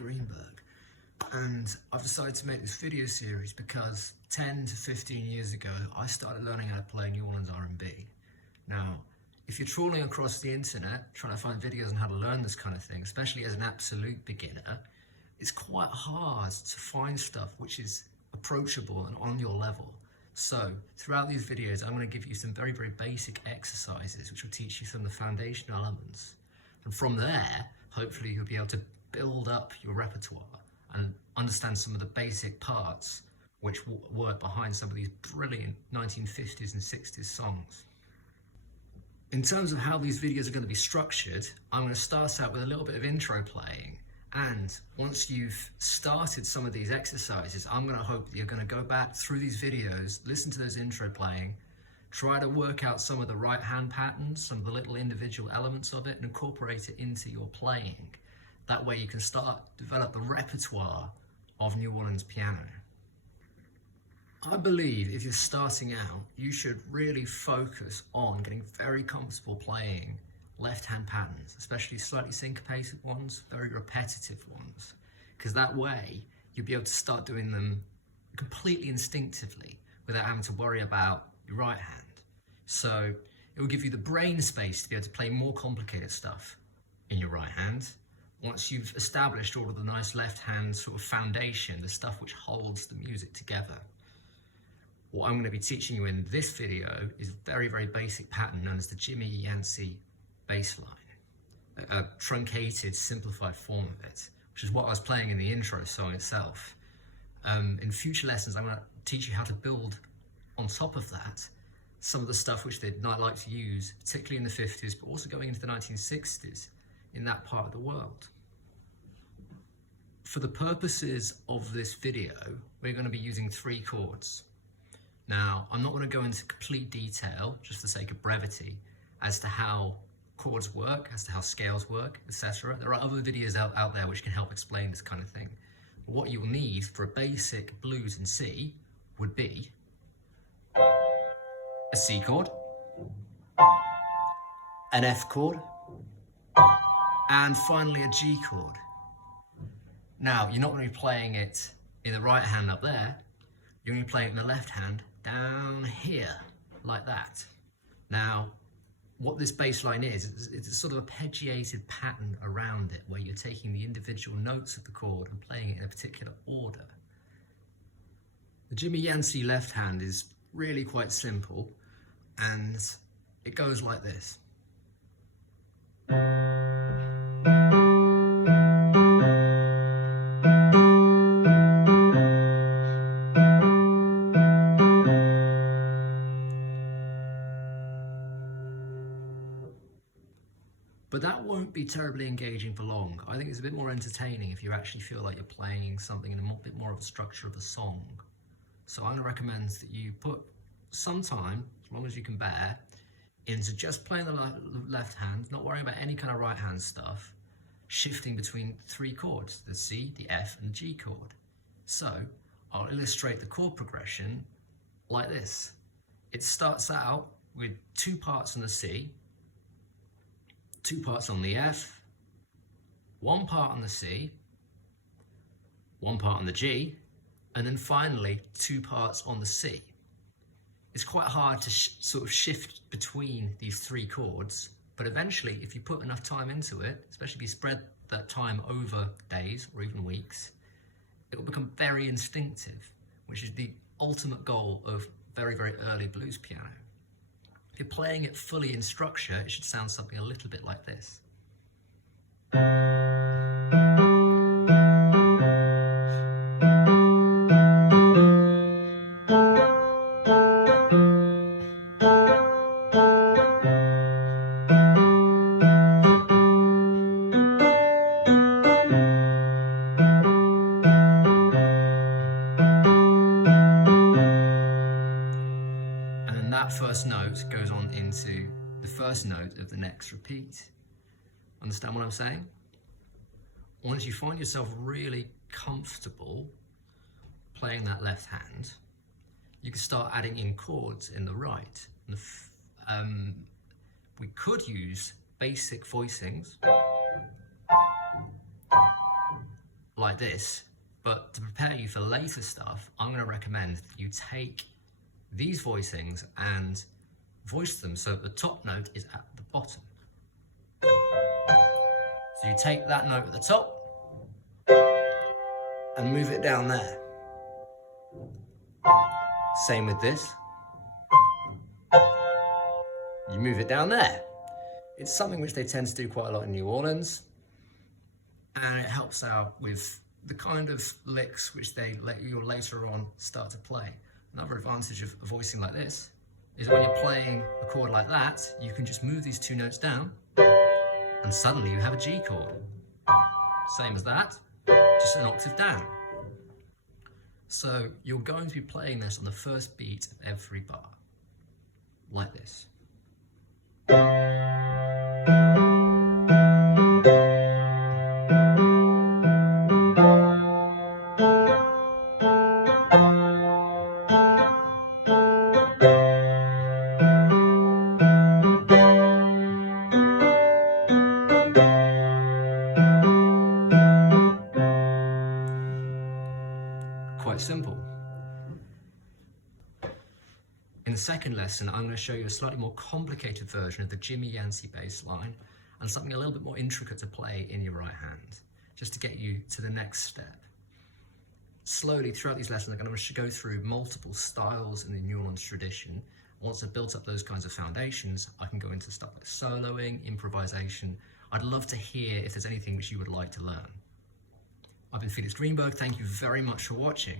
Greenberg, and I've decided to make this video series because 10 to 15 years ago I started learning how to play New Orleans R&B. Now, if you're trawling across the internet trying to find videos on how to learn this kind of thing, especially as an absolute beginner, it's quite hard to find stuff which is approachable and on your level. So throughout these videos I'm going to give you some very basic exercises which will teach you some of the foundational elements, and from there hopefully you'll be able to build up your repertoire and understand some of the basic parts which work behind some of these brilliant 1950s and 60s songs. In terms of how these videos are going to be structured, I'm going to start out with a little bit of intro playing, and once you've started some of these exercises, I'm going to hope that you're going to go back through these videos, listen to those intro playing, try to work out some of the right hand patterns, some of the little individual elements of it, and incorporate it into your playing. That way you can develop the repertoire of New Orleans piano. I believe if you're starting out, you should really focus on getting very comfortable playing left-hand patterns, especially slightly syncopated ones, very repetitive ones, because that way you'll be able to start doing them completely instinctively without having to worry about your right hand. So it will give you the brain space to be able to play more complicated stuff in your right hand once you've established all of the nice left-hand sort of foundation, the stuff which holds the music together. What I'm going to be teaching you in this video is a very basic pattern known as the Jimmy Yancey bassline, a truncated, simplified form of it, which is what I was playing in the intro song itself. In future lessons, I'm going to teach you how to build on top of that some of the stuff which they'd not like to use, particularly in the 50s, but also going into the 1960s in that part of the world. For the purposes of this video, we're going to be using 3 chords. Now, I'm not going to go into complete detail, just for the sake of brevity, as to how chords work, as to how scales work, etc. There are other videos out there which can help explain this kind of thing. But what you'll need for a basic blues in C would be a C chord, an F chord, and finally a G chord. Now, you're not going to be playing it in the right hand up there, you're going to be playing it in the left hand down here, like that. Now, what this bass line is, it's sort of a arpeggiated pattern around it, where you're taking the individual notes of the chord and playing it in a particular order. The Jimmy Yancey left hand is really quite simple, and it goes like this. But that won't be terribly engaging for long. I think it's a bit more entertaining if you actually feel like you're playing something in a bit more of a structure of a song. So I'm going to recommend that you put some time, as long as you can bear, into just playing the left hand, not worrying about any kind of right hand stuff, shifting between 3 chords, the C, the F, and the G chord. So I'll illustrate the chord progression like this. It starts out with 2 parts on the C, 2 parts on the F, 1 part on the C, 1 part on the G, and then finally 2 parts on the C. It's quite hard to sort of shift between these 3 chords, but eventually if you put enough time into it, especially if you spread that time over days or even weeks, it will become very instinctive, which is the ultimate goal of very early blues piano. If you're playing it fully in structure, it should sound something a little bit like this. That first note goes on into the first note of the next repeat. Understand what I'm saying? Once you find yourself really comfortable playing that left hand, you can start adding in chords in the right. We could use basic voicings like this, but to prepare you for later stuff, I'm going to recommend that you take these voicings and voice them so that the top note is at the bottom. So you take that note at the top and move it down there. Same with this. You move it down there. It's something which they tend to do quite a lot in New Orleans, and it helps out with the kind of licks which you'll later on start to play. Another advantage of voicing like this is when you're playing a chord like that, you can just move these two notes down and suddenly you have a G chord. Same as that, just an octave down. So you're going to be playing this on the first beat of every bar, like this. Quite simple. In the second lesson, I'm going to show you a slightly more complicated version of the Jimmy Yancey bass line and something a little bit more intricate to play in your right hand, just to get you to the next step. Slowly throughout these lessons, I'm going to go through multiple styles in the New Orleans tradition. Once I've built up those kinds of foundations, I can go into stuff like soloing, improvisation. I'd love to hear if there's anything which you would like to learn. I've been Felix Greenberg. Thank you very much for watching.